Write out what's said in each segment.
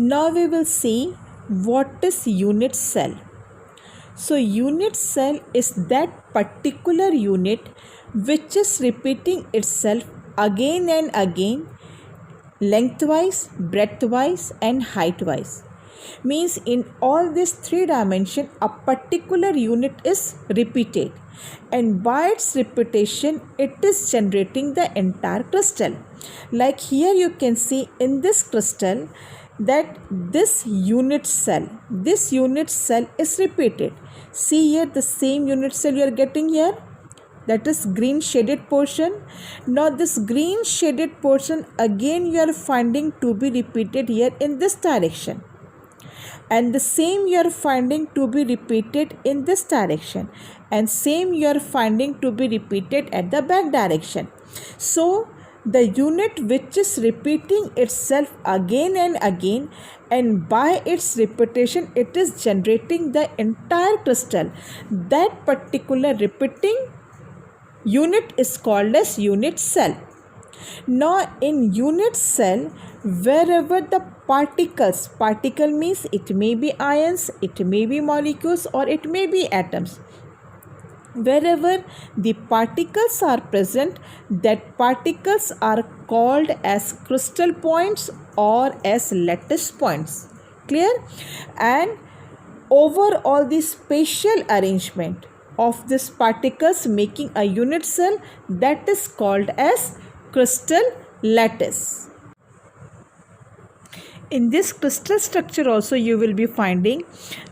Now we will see what is unit cell. So unit cell is that particular unit which is repeating itself again and again, lengthwise, breadthwise and heightwise. Means in all these three dimensions a particular unit is repeated, and by its repetition it is generating the entire crystal. Like here you can see in this crystal that this unit cell is repeated. See here the same unit cell you are getting here, that is green shaded portion. Now this green shaded portion again you are finding to be repeated here in this direction, and the same you are finding to be repeated in this direction, and same you are finding to be repeated at the back direction. So the unit which is repeating itself again and again, and by its repetition it is generating the entire crystal, that particular repeating unit is called as unit cell. Now in unit cell, wherever the particle means it may be ions, it may be molecules or it may be atoms, wherever the particles are present, that particles are called as crystal points or as lattice points. Clear? And overall the spatial arrangement of these particles making a unit cell, that is called as crystal lattice. In this crystal structure also you will be finding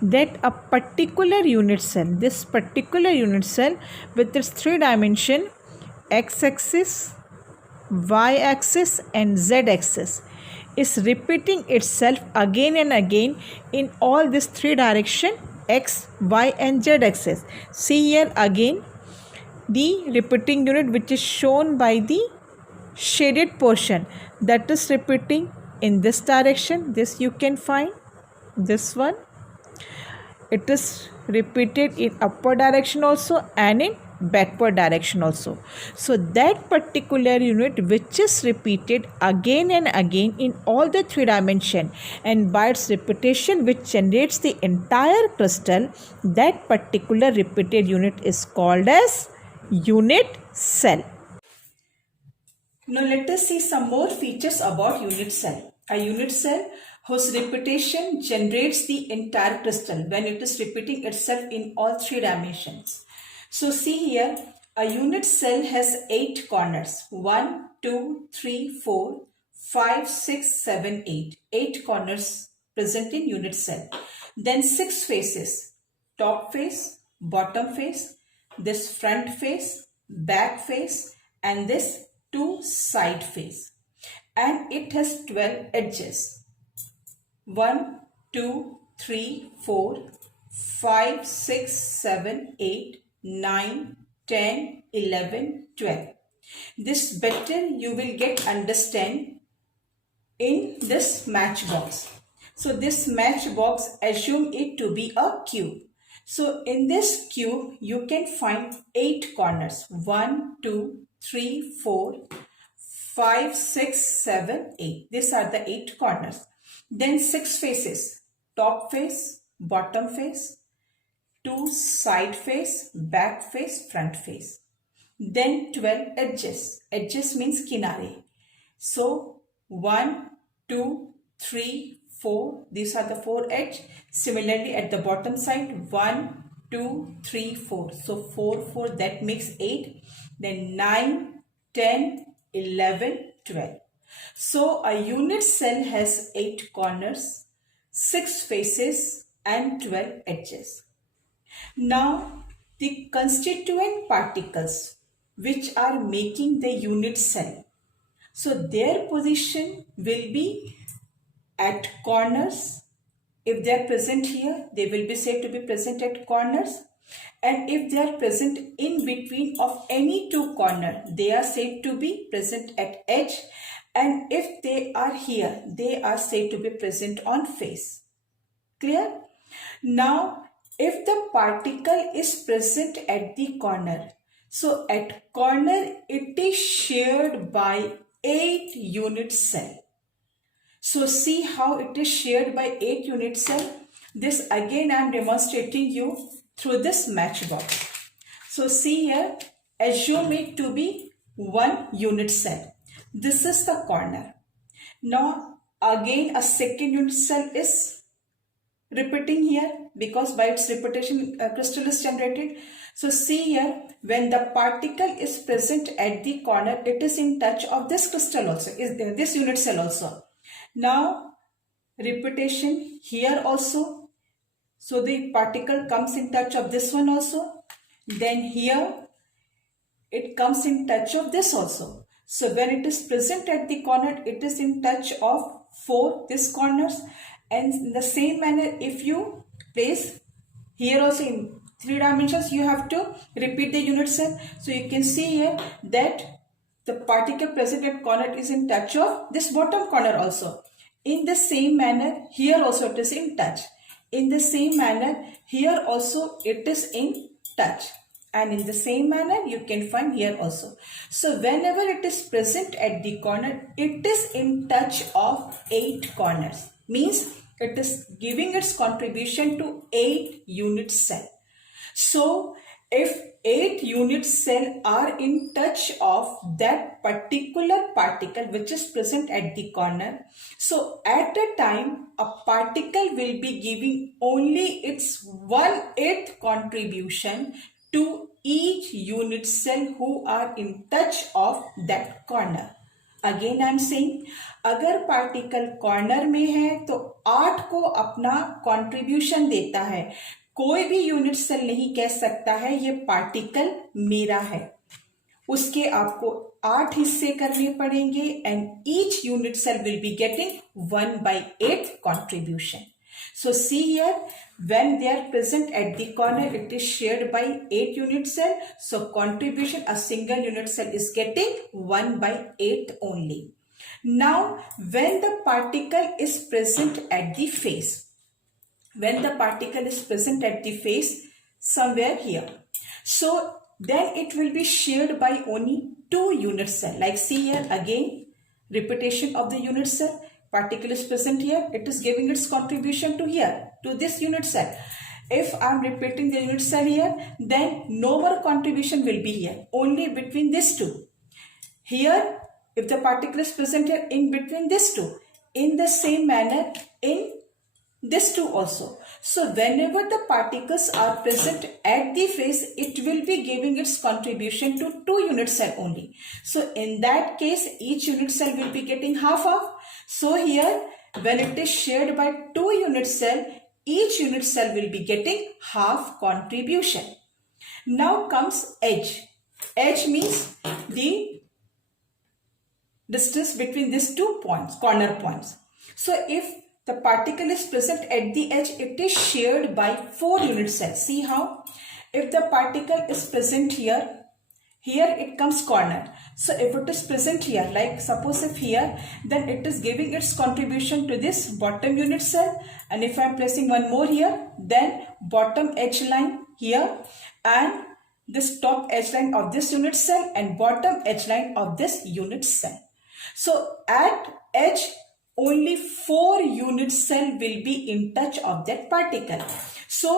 that a particular unit cell, this particular unit cell with its three dimension, x-axis, y-axis and z-axis, is repeating itself again and again in all these three direction, x, y and z axis. See here again the repeating unit which is shown by the shaded portion, that is repeating in this direction. This you can find, this one, it is repeated in upward direction also and in backward direction also. So that particular unit which is repeated again and again in all the three dimension, and by its repetition which generates the entire crystal, that particular repeated unit is called as unit cell. Now let us see some more features about unit cell. A unit cell whose repetition generates the entire crystal when it is repeating itself in all three dimensions. So see here, a unit cell has 8 corners. 1, 2, 3, 4, 5, 6, 7, 8. 8 corners present in unit cell. Then 6 faces, top face, bottom face, this front face, back face and this 2 side face. And it has 12 edges. 1, 2, 3, 4, 5, 6, 7, 8, 9, 10, 11, 12. This better you will get understand in this matchbox. So this matchbox, assume it to be a cube. So in this cube you can find 8 corners. 1, 2, 3, 4, 5, 6, 7, 8. These are the 8 corners. Then 6 faces, top face, bottom face, 2 side face, back face, front face. Then 12 edges. Edges means kinare. So 1, 2, 3, 4. These are the 4 edge. Similarly at the bottom side 1, 2, 3, 4. So 4, 4 that makes 8. Then 9, 10, 11, 12. So a unit cell has 8 corners, 6 faces and 12 edges. Now the constituent particles which are making the unit cell, so their position will be at corners. If they are present here, they will be said to be present at corners. And if they are present in between of any 2 corners, they are said to be present at edge. And if they are here, they are said to be present on face. Clear? Now, if the particle is present at the corner, so at corner it is shared by 8 unit cell. So see how it is shared by 8 unit cell. This again I am demonstrating you through this matchbox. So see here, assume it to be 1 unit cell. This is the corner. Now again a second unit cell is repeating here because by its repetition crystal is generated. So see here, when the particle is present at the corner, it is in touch of this crystal also, is there this unit cell also. Now repetition here also, so the particle comes in touch of this one also, then here it comes in touch of this also. So when it is present at the corner, it is in touch of 4 these corners. And in the same manner, if you place here also in 3 dimensions, you have to repeat the unit cell. So you can see here that the particle present at corner is in touch of this bottom corner also. In the same manner, here also it is in touch. In the same manner, here also it is in touch. And in the same manner, you can find here also. So whenever it is present at the corner, it is in touch of 8 corners. Means it is giving its contribution to 8 unit cell. So if 8 unit cell are in touch of that particular particle which is present at the corner, so at a time a particle will be giving only its 1/8 contribution to each unit cell who are in touch of that corner. Again I am saying, अगर particle corner में है तो 8 को अपना contribution देता है. कोई भी यूनिट सेल नहीं कह सकता है ये पार्टिकल मेरा है. उसके आपको 8 हिस्से करने पड़ेंगे and each unit cell will be getting 1/8 contribution. So see here, when they are present at the corner, it is shared by 8 unit cell. So contribution, a single unit cell is getting 1/8 only. Now, when the particle is present at the face, when the particle is present at the face somewhere here, so then it will be shared by only 2 unit cell. Like see here again, repetition of the unit cell. Particle is present here, it is giving its contribution to here, to this unit cell. If I am repeating the unit cell here, then no more contribution will be here, only between these two. Here, if the particle is present here, in between these two. In the same manner, in this two also. So whenever the particles are present at the face, it will be giving its contribution to 2 unit cell only. So in that case, each unit cell will be getting half. So here, when it is shared by 2 unit cell, each unit cell will be getting half contribution. Now comes edge. Edge means the distance between these 2 points, corner points. So if the particle is present at the edge, it is shared by 4 unit cells. See how? If the particle is present here, here it comes corner. So if it is present here, like suppose if here, then it is giving its contribution to this bottom unit cell. And if I am placing one more here, then bottom edge line here and this top edge line of this unit cell and bottom edge line of this unit cell. So at edge, only 4 unit cell will be in touch of that particle. So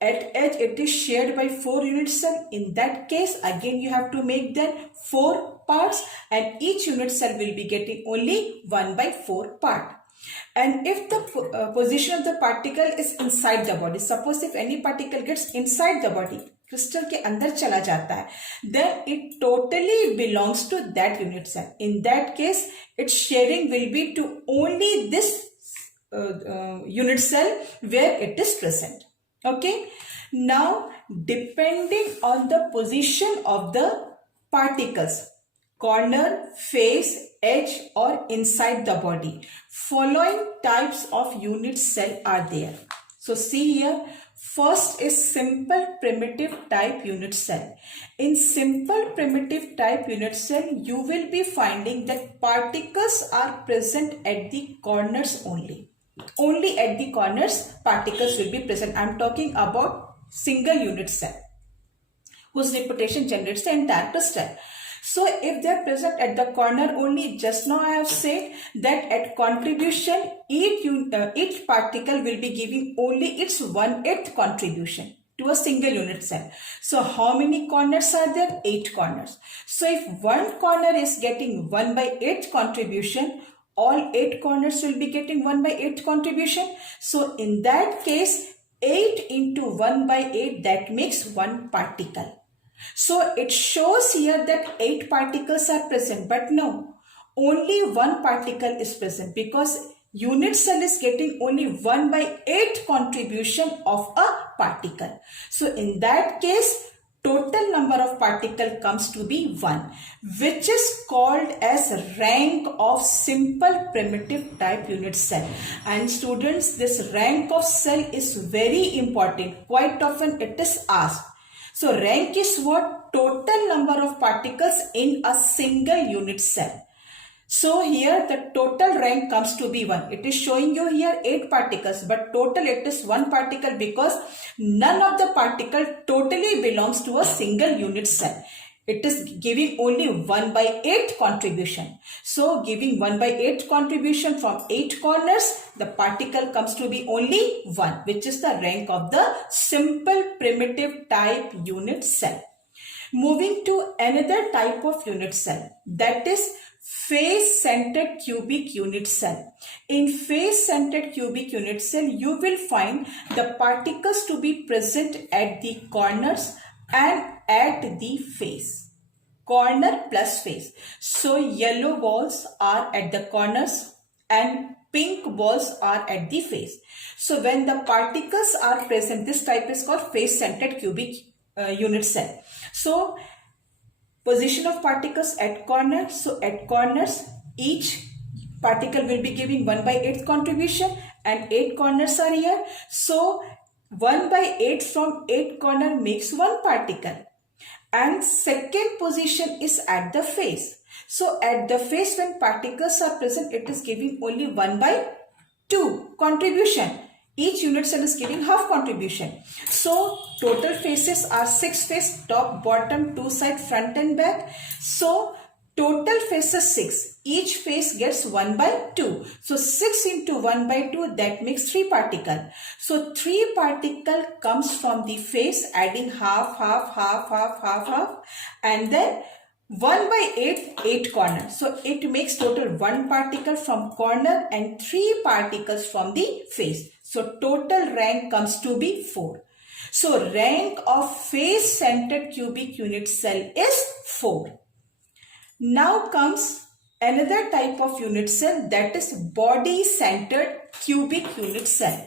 at edge it is shared by 4 unit cell. In that case, again you have to make them 4 parts and each unit cell will be getting only 1/4 part. And if the position of the particle is inside the body, suppose if any particle gets inside the body, crystal के अंदर चला जाता है, then it totally belongs to that unit cell. In that case, its sharing will be to only this unit cell where it is present. Okay. Now, depending on the position of the particles, corner, face, edge or inside the body, following types of unit cell are there. So see here, first is simple primitive type unit cell. In simple primitive type unit cell, you will be finding that particles are present at the corners only. Only at the corners particles will be present. I am talking about single unit cell whose repetition generates the entire crystal. So if they are present at the corner only, just now I have said that at contribution, each particle will be giving only its 1/8 contribution to a single unit cell. So how many corners are there? 8 corners. So if one corner is getting 1/8 contribution, all 8 corners will be getting 1/8 contribution. So in that case, 8 into 1/8, that makes 1 particle. So it shows here that 8 particles are present, but no, only 1 particle is present because unit cell is getting only 1/8 contribution of a particle. So in that case, total number of particle comes to be 1, which is called as rank of simple primitive type unit cell. And students, this rank of cell is very important. Quite often it is asked. So rank is what? Total number of particles in a single unit cell. So here the total rank comes to be 1. It is showing you here 8 particles, but total it is 1 particle because none of the particle totally belongs to a single unit cell. It is giving only 1/8 contribution. So giving 1/8 contribution from 8 corners, the particle comes to be only 1, which is the rank of the simple primitive type unit cell. Moving to another type of unit cell, that is face-centered cubic unit cell. In face-centered cubic unit cell, you will find the particles to be present at the corners and at the face. Corner plus face. So yellow balls are at the corners and pink balls are at the face. So when the particles are present, this type is called face-centered cubic unit cell. So position of particles at corners. So at corners, each particle will be giving 1/8 contribution and 8 corners are here. So 1/8 from 8 corner makes 1 particle. And second position is at the face. So at the face, when particles are present, it is giving only 1/2 contribution. Each unit cell is giving half contribution. So total faces are 6 face, top, bottom, 2 side, front and back. So total faces 6. Each face gets 1/2. So 6 into 1/2, that makes 3 particle. So 3 particle comes from the face, adding half, half, half, half, half, half, and then 1/8, 8 corners. So it makes total 1 particle from corner and 3 particles from the face. So total rank comes to be 4. So rank of face-centered cubic unit cell is 4. Now comes another type of unit cell, that is body-centered cubic unit cell.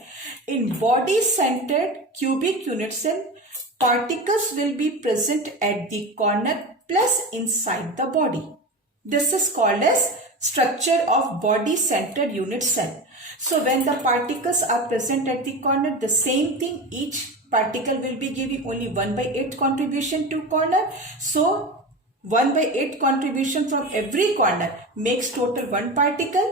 In body-centered cubic unit cell, particles will be present at the corner plus inside the body. This is called as structure of body-centered unit cell. So when the particles are present at the corner, the same thing, each particle will be giving only 1/8 contribution to corner. So 1/8 contribution from every corner makes total 1 particle,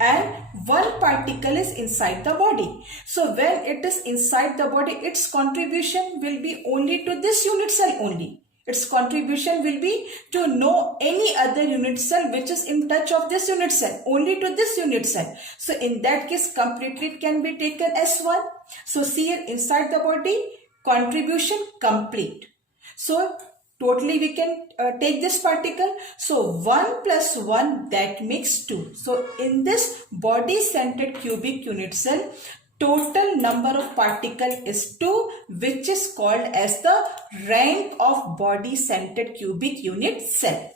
and 1 particle is inside the body. So when it is inside the body, its contribution will be only to this unit cell only. Its contribution will be to no any other unit cell which is in touch of this unit cell, only to this unit cell. So in that case, completely it can be taken as 1. So see here, inside the body, contribution complete. So totally we can take this particle. So 1 plus 1, that makes 2. So in this body-centered cubic unit cell, total number of particle is 2, which is called as the rank of body-centered cubic unit cell.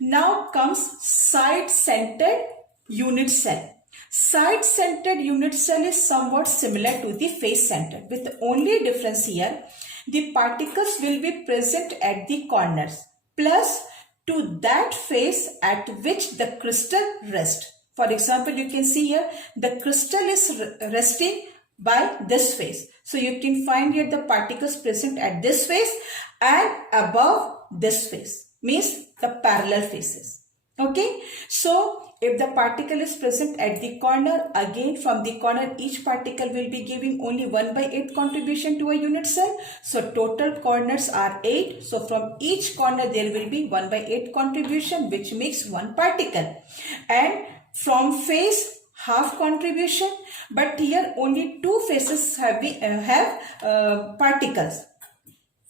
Now comes side-centered unit cell. Side-centered unit cell is somewhat similar to the face-centered, with the only difference here, the particles will be present at the corners plus to that face at which the crystal rests. For example, you can see here the crystal is resting by this face. So you can find here the particles present at this face and above this face, means the parallel faces. Okay, so if the particle is present at the corner, again from the corner each particle will be giving only 1/8 contribution to a unit cell. So total corners are 8. So from each corner there will be 1/8 contribution, which makes one particle. And from face, half contribution, but here only two faces have particles.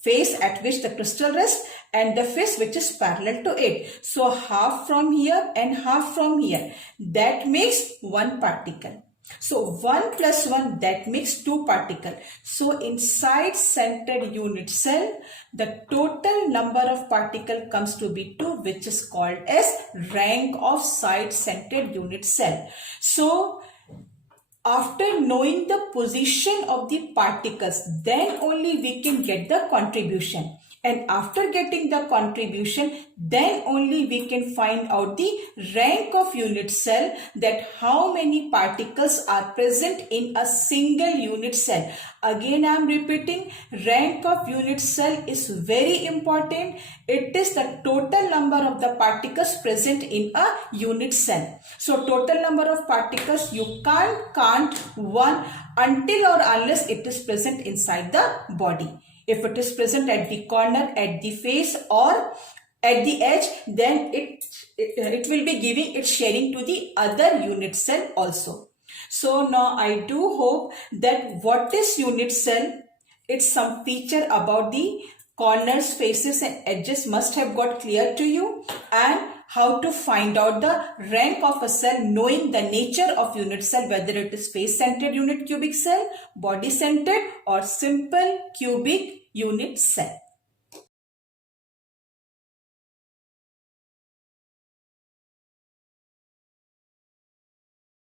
Face at which the crystal rests and the face which is parallel to it. So half from here and half from here. That makes one particle. So 1 plus 1, that makes two particles. So in side-centered unit cell, the total number of particle comes to be 2, which is called as rank of side-centered unit cell. So after knowing the position of the particles, then only we can get the contribution. And after getting the contribution, then only we can find out the rank of unit cell, that how many particles are present in a single unit cell. Again, I am repeating, rank of unit cell is very important. It is the total number of the particles present in a unit cell. So total number of particles, you can't count one until or unless it is present inside the body. If it is present at the corner, at the face, or at the edge, then it will be giving its sharing to the other unit cell also. So now I do hope that what is unit cell, it's some feature about the corners, faces and edges must have got clear to you, and how to find out the rank of a cell, knowing the nature of unit cell, whether it is face-centered unit cubic cell, body-centered or simple cubic unit cell.